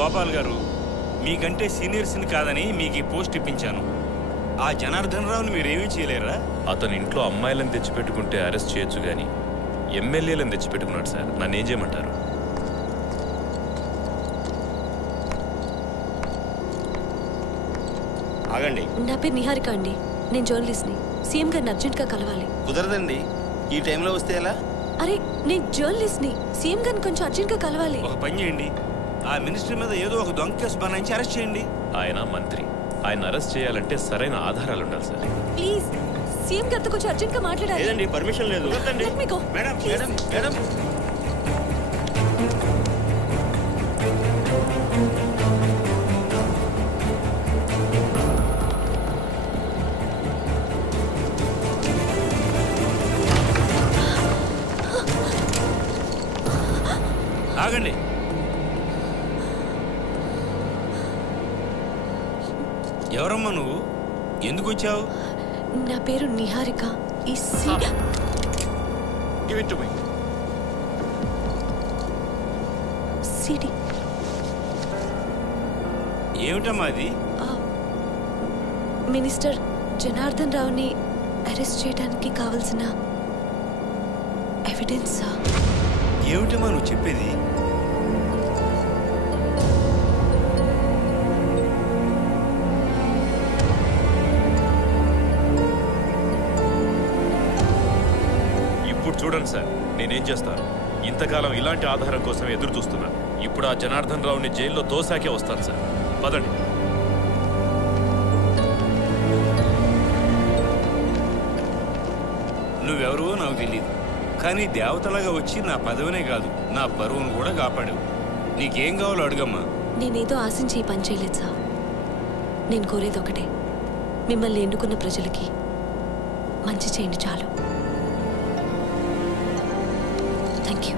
గోపాల్ గారు, మీకంటే సీనియర్స్ని కాదని మీకు ఈ పోస్ట్ ఇప్పించాను. ఆ జనార్దన్ రావుని మీరేమీ చేయలేరా? అతని ఇంట్లో అమ్మాయిలను తెచ్చిపెట్టుకుంటే అరెస్ట్ చేయొచ్చు కానీ ఎమ్మెల్యేలను తెచ్చిపెట్టుకున్నాడు సార్. నన్ను ఏం చేయమంటారు? ఆగండి. నా పేరు నిహారిక అండి. నేను జర్నలిస్ట్ని. సీఎం గారిని అర్జెంట్గా కలవాలి. కుదరదండి, ఈ టైంలో వస్తే ఎలా? అరే, నేను జర్నలిస్ట్ని. సీఎం గారిని కొంచెం అర్జెంట్గా కలవాలి. ఒక పని చేయండి, ఆ మినిస్టర్ మీద ఏదో ఒక దొంగ కేసు బనాయించి అరెస్ట్ చేయండి. ఆయన మంత్రి, ఆయన అరెస్ట్ చేయాలంటే సరైన ఆధారాలు ఉండాలి సార్. ప్లీజ్, సీఎం గారితో కొంచెం అర్జెంట్గా మాట్లాడాలి. లేదండి, పర్మిషన్ లేదు. Let me go. Madam, Please. Madam, madam. ఆగండి. ఎవరమ్మా నువ్వు? ఎందుకు వచ్చావు? నా పేరు నిహారిక. ఈ సిడి ఏమిటమ్మా అది? మినిస్టర్ జనార్దన్ రావుని అరెస్ట్ చేయడానికి కావలసిన ఎవిడెన్స్. ఏమిటమ్మా నువ్వు చెప్పేది? ఇప్పుడు చూడండి సార్, నేనేం చేస్తాను. ఇంతకాలం ఇలాంటి ఆధారం కోసం ఎదురు చూస్తున్నాను. ఇప్పుడు ఆ జనార్దన్ రావుని జైల్లో తోసాకే వస్తాను సార్. పదండి. నువ్వెవరో నాకు తెలియదు, కానీ దేవతలాగా వచ్చి నా పదవినే కాదు, నా పరువును కూడా కాపాడావు. నీకేం కావాలో అడుగమ్మా. నేనేదో ఆశించి ఈ పని చేయలేదు సార్. నేను కోరేది ఒకటే, మిమ్మల్ని ఎన్నుకున్న ప్రజలకి మంచి చేయండి చాలు. Thank you.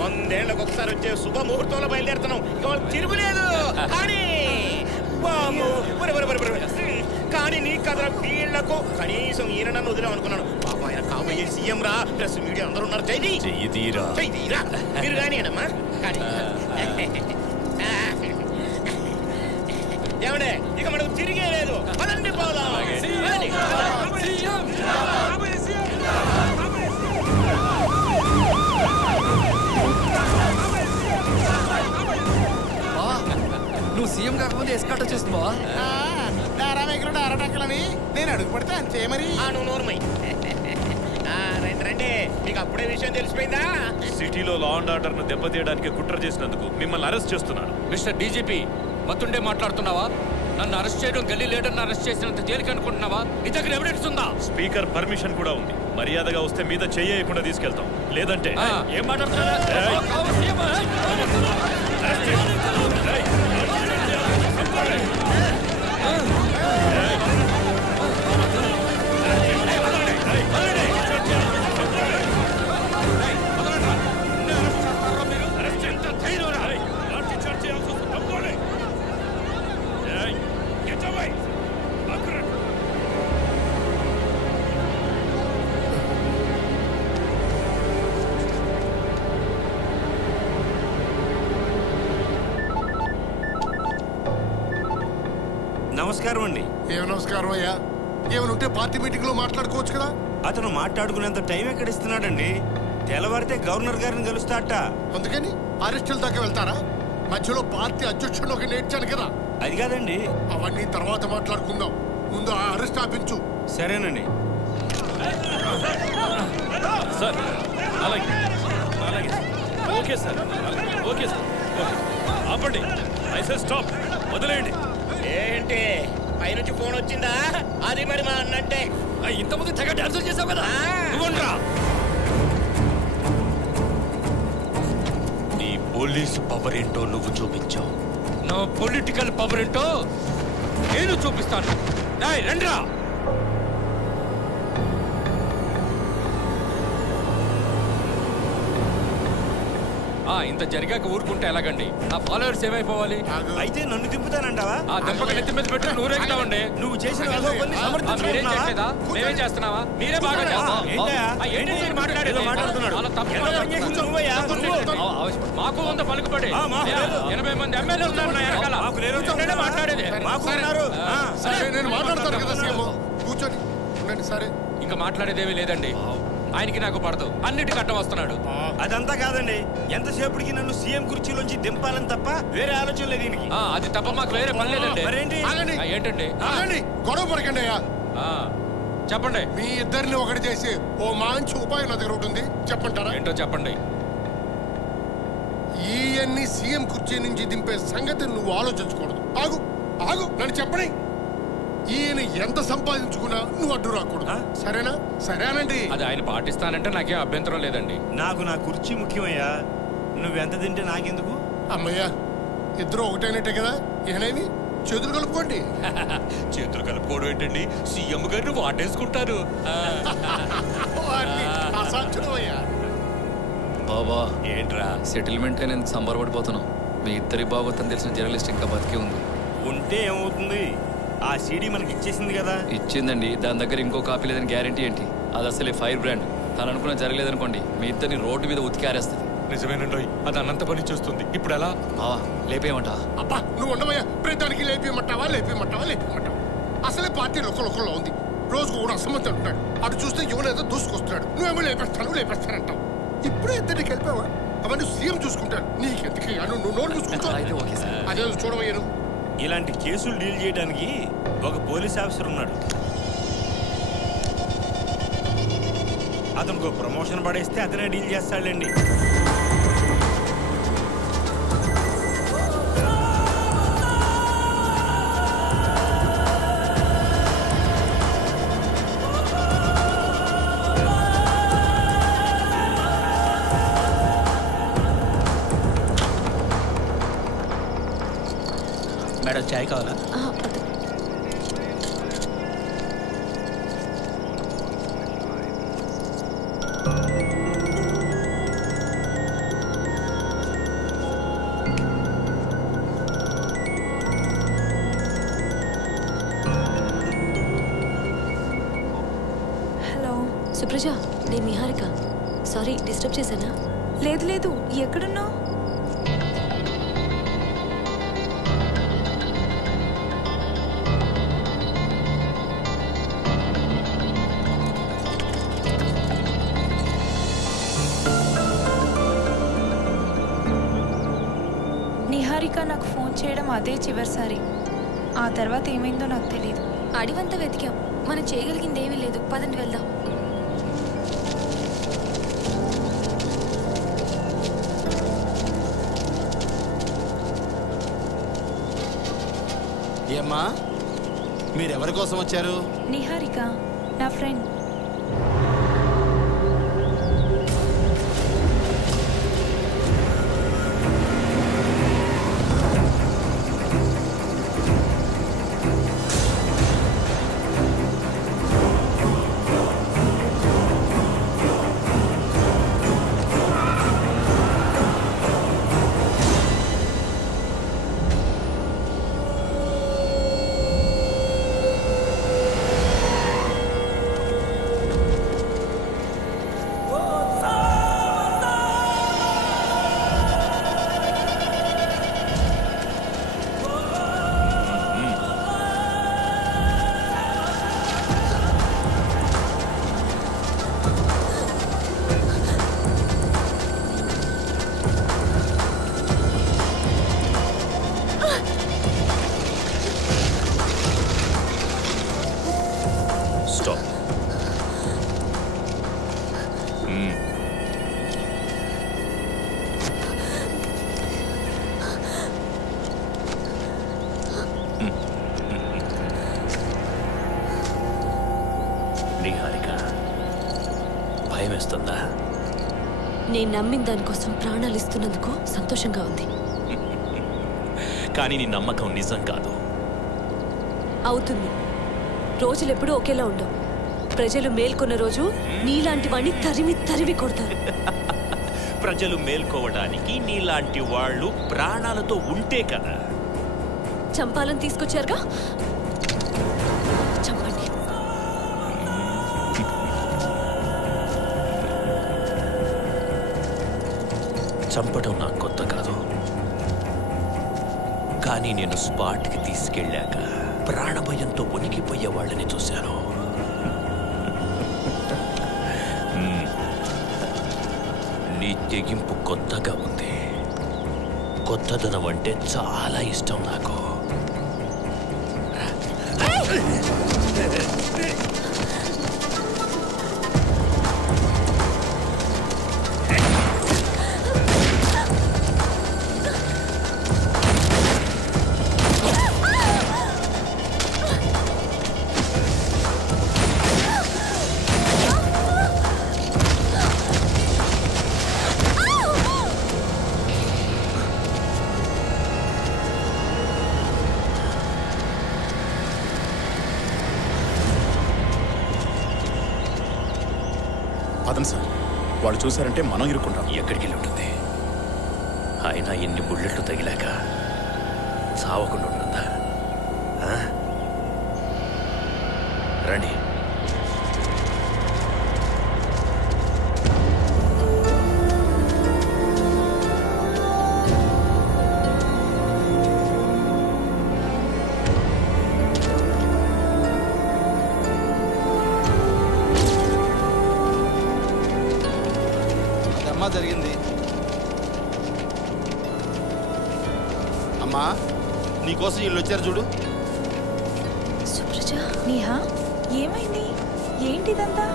వందేళ్లకు ఒకసారి వచ్చే శుభముహూర్తంలో బయలుదేరుతున్నాం. తిరుగులేదు కానీ నీ కథ వీళ్లకు కనీసం ఈయన నన్ను వదిలేం అనుకున్నాను. పాప ఆయన కాబోయే సీఎం రా, ప్రెస్ మీడియా అందరూ ఉన్నారు. చెయ్యి తీరా మీరు కానీ అమ్మా. ఏమండే, ఇక మనకు తిరిగే లేదు. పదండి పోదాం. నువ్వు సీఎం కాకముందు ఎస్కాట్ వచ్చేస్తున్నావా? డారామేకుడు అరటక్కలని నేను అడుగు పడితే అంతే మరి. నువ్వు నోరుమై. రండి రండి, మీకు అప్పుడే విషయం తెలిసిపోయిందా? సిటీలో లా అండ్ ఆర్డర్ ను దెబ్బతీయడానికి కుట్ర చేసినందుకు మిమ్మల్ని అరెస్ట్ చేస్తున్నాను. మిస్టర్ డీజీపీ, మతుండే మాట్లాడుతున్నావా? నన్ను అరెస్ట్ చేయడం గల్లీ లీడర్ని అరెస్ట్ చేసినంత తేలిక అనుకుంటున్నావా? నీ దగ్గర ఎవిడెన్స్ ఉందా? స్పీకర్ పర్మిషన్ కూడా ఉంది. మర్యాదగా వస్తే మీద చెయ్యకుండా తీసుకెళ్తాం, లేదంటే ఏం మాట్లాడుతున్నా? నమస్కారం అండి. ఏం నమస్కారం అయ్యా? ఏమనుంటే పార్టీ మీటింగ్ లో మాట్లాడుకోవచ్చు కదా. అతను మాట్లాడుకునేంత టైం ఎక్కడ ఇస్తున్నాడండి? తెల్లవారితే గవర్నర్ గారిని కలుస్తాట. అందుకని అరెస్టుల దాకా వెళ్తారా? మధ్యలో పార్టీ అధ్యక్షుడు ఒక నేర్చాను కదా. అది కాదండి, అవన్నీ తర్వాత మాట్లాడుకుందాం. ముందు ఆ అరెస్ట్ ఆపించు. సరేనండి. సార్ అలాగే అలాగే. Okay sir, okay sir. ఆపండి. I say stop. వదిలేయండి. ఏంటి పైనుంచి ఫోన్ వచ్చిందా? అది మరి మా అన్నంటే. ఇంతమంది తెగ డాన్సులు చేసావు కదా. నీ పోలీసు పవర్ ఏంటో నువ్వు చూపించావు. నా పొలిటికల్ పవర్ ఏంటో నేను చూపిస్తాను. రండ్రా. ఇంత జరిగాక ఊరుకుంటే ఎలాగండి? నా ఫాలోవర్స్ ఏమైపోవాలి? అయితే నన్ను దింపుతానంటావా? ఆ దెబ్బక నెత్తి మీద పెట్టి నూరేగుతామండి. నువ్వు చేసిన మీరేం చేయట్లేదా? మేమేం చేస్తున్నావా? మీరే బాగా ఏంటి మాట్లాడేది? మాకు ఉంద పలుకుబడి. 80 మంది ఎమ్మెల్యేలు ఉన్నారు నా వెనకాల. మాట్లాడేది నేను మాట్లాడతాను కదా సీఎం. కూర్చొని ఉండండి. సరే ఇంకా మాట్లాడేదేమీ లేదండి. ఆయనకి నాకు పడదు, అన్నిటికీ అడ్డం వస్తున్నాడు. అదంతా కాదండి, ఎంతసేపటికి నన్ను సీఎం కుర్చీలోంచి దింపాలని తప్ప వేరే ఆలోచన లేదు దీనికి. అది తప్ప మాకు వేరే పని లేదండి. ఏంటండి? గొడవ పడకండి అయ్యా. చెప్పండి. మీ ఇద్దరిని ఒకటి చేసి ఓ మంచి ఉపాయం నా దగ్గర ఉంటుంది, చెప్పంటారా? ఏంటో చెప్పండి. ఈయన్ని సీఎం కుర్చీ నుంచి దింపే సంగతి నువ్వు ఆలోచించకూడదు. ఆగు ఆగు, నన్ను చెప్పని. ఈయన ఎంత సంపాదించుకున్నా నువ్వు అడ్డు రాకూడదు, సరేనా? సరేనండి. అది ఆయన పాటిస్తానంటే నాకేం అభ్యంతరం లేదండి. నాకు నా కుర్చీ ముఖ్యమయ్యా, నువ్వెంత తింటే నాకెందుకు? అమ్మయ్యా, ఇద్దరు ఒకటైనట్టే కదా. ఏనేమి చేతులు కలుపుకోండి. చేతులు కలుపుకోవడం ఏంటండి? సీఎం గారిని వాటేసుకుంటారు. బాబా ఏంట్రా సెటిల్మెంట్ నేను సంబరపడిపోతున్నాం. మీ ఇద్దరి బాగోతని తెలిసిన జర్నలిస్ట్ ఇంకా బతికే ఉంది. ఉంటే ఏమవుతుంది? ఆ సీడీ మనకి ఇచ్చేసింది కదా. ఇచ్చిందండి, దాని దగ్గర ఇంకో కాపీ లేదని గ్యారంటీ ఏంటి? అది అసలే ఫైర్ బ్రాండ్. తను అనుకున్న జరగలేదనుకోండి, మీ ఇద్దరిని రోడ్డు మీద ఉతికారేస్తుంది. నిజమేనండి, అది అన్నంత పని చేస్తుంది. ఇప్పుడు ఎలా? బావా లేపేయమంట. అబ్బా నువ్వు ఉండవయ్యా. ప్రతిదానికి లేపేయమంటావా? అసలే పార్టీ లొక్కలో ఉంది. రోజుకు కూడా అసమంతి అంటున్నాడు. అటు చూస్తే యువనేదో దూసుకొస్తున్నాడు. నువ్వేమో లేపేస్తానంటావు. ఇప్పుడే ఇద్దరికి వెళ్ళిపోవా? అవన్నీ సీఎం చూసుకుంటాడు. నీకెందుకయ్యా? నువ్వు నోరు చూసుకుంటావు. అదే చూడవయ్యా. నువ్వు ఇలాంటి కేసులు డీల్ చేయడానికి ఒక పోలీస్ ఆఫీసర్ ఉన్నాడు. అతనికి ప్రమోషన్ పడేస్తే అతనే డీల్ చేస్తాడండి. మేడం చాయ్ కావాలా? హలో సుప్రజ, నేను నిహారిక. సారీ డిస్టర్బ్ చేశానా? లేదు లేదు, ఎక్కడున్నావు? నిహారిక నాకు ఫోన్ చేయడం అదే చివరిసారి. ఆ తర్వాత ఏమైందో నాకు తెలియదు. అడివంతా వెతికాం, మనం చేయగలిగింది ఏమీ లేదు. పదండి వెళ్దాం. ఏమ్మా, మీరెవరి కోసం వచ్చారు? నిహారిక నా ఫ్రెండ్. భయమేస్తుందా? నేను నమ్మిన దానికోసం ప్రాణాలు ఇస్తున్నందుకు సంతోషంగా ఉంది. కానీ నీ నమ్మకం నిజం కాదు. అవుతుంది. రోజులు ఎప్పుడూ ఒకేలా ఉండవు. ప్రజలు మేల్కొన్న రోజు నీలాంటి వాడిని తరిమి తరిమి కొడతారు. ప్రజలు మేల్కోవడానికి నీలాంటి వాళ్ళు ప్రాణాలతో ఉంటే కదా. చంపాలని తీసుకొచ్చారుగా, చంపండి. చంపడం నాకు కొత్త కాదు, కానీ నేను స్పాట్కి తీసుకెళ్ళాక ప్రాణభయంతో వణికిపోయే వాళ్ళని చూశాను. నీ తెగింపు కొత్తగా ఉంది. కొత్తదనం అంటే చాలా ఇష్టం నాకు. పదండి సార్, వాళ్ళు చూశారంటే మనం ఇరుక్కుంటాం. ఎక్కడికి వెళ్ళి ఉంటుంది? ఆయన ఎన్ని బుల్లెట్లు తగిలాక చావకుండా ఉంటుందా? రండి. జరిగింది అమ్మా, నీకోసం వీళ్ళు వచ్చారు చూడు. సుప్రజ, నేహా, ఏమైంది? ఏంటిదంతా?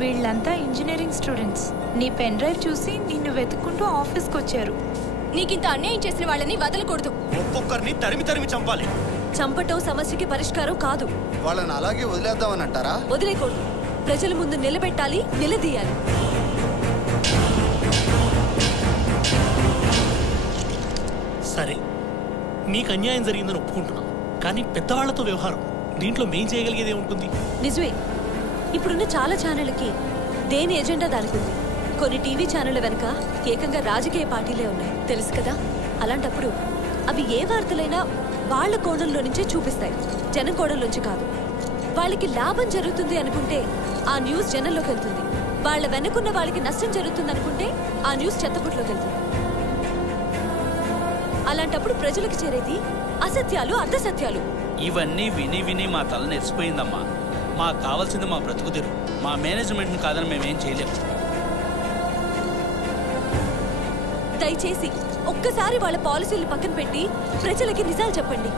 వీళ్ళంతా ఇంజనీరింగ్ స్టూడెంట్స్. నీ పెన్ డ్రైవ్ చూసి నిన్ను వెతుక్కుంటూ ఆఫీస్కి వచ్చారు. నీకింత అన్యాయం చేసిన వాళ్ళని వదలకూడదు. ఒక్కొక్కరిని తరిమి తరిమి చంపాలి. చంపటం సమస్యకి పరిష్కారం కాదు. వాళ్ళని అలాగే వదిలేద్దామని అంటారా? వదిలేకూడదు. ప్రజల ముందు నిలబెట్టాలి, నిలదీయాలి. సరే, మీకు అన్యాయం జరిగిందని ఒప్పుకుంటున్నాం, కానీ పెద్దవాళ్లతో వ్యవహారం, దీంట్లో మేం చేయగలిగేది ఏముంటుంది? నిజమే, ఇప్పుడున్న చాలా ఛానళ్ళకి దేని ఎజెండా దానికి ఉంది. కొన్ని టీవీ ఛానళ్ళ వెనుక ఏకంగా రాజకీయ పార్టీలే ఉన్నాయి, తెలుసు కదా. అలాంటప్పుడు అవి ఏ వార్తలైనా వాళ్ళ కోణంలో నుంచే చూపిస్తాయి, జనం కోణంలోంచి కాదు. వాళ్ళకి లాభం జరుగుతుంది అనుకుంటే ఆ న్యూస్ జనంలోకి వెళ్తుంది. వాళ్ళ వెనుకున్న వాళ్ళకి నష్టం జరుగుతుంది అనుకుంటే ఆ న్యూస్ చెత్తపుట్లోకి వెళ్తుంది. అలాంటప్పుడు ప్రజలకు చేరేది అసత్యాలు, అర్ధసత్యాలు. ఇవన్నీ విని విని మా తల నెరిసిపోయిందమ్మా. మాకు కావాల్సింది మా బ్రతుకు తెరు. మా మేనేజ్మెంట్ని కాదని మేమేం చేయలేము. దయచేసి ఒక్కసారి వాళ్ళ పాలసీలు పక్కన పెట్టి ప్రజలకి నిజాలు చెప్పండి.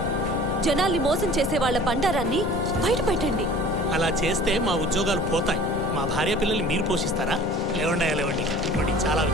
జనాల్ని మోసం చేసే వాళ్ళ బండారాన్ని బయట పెట్టండి. అలా చేస్తే మా ఉద్యోగాలు పోతాయి. మా భార్య పిల్లల్ని మీరు పోషిస్తారా? లేవండి, చాలా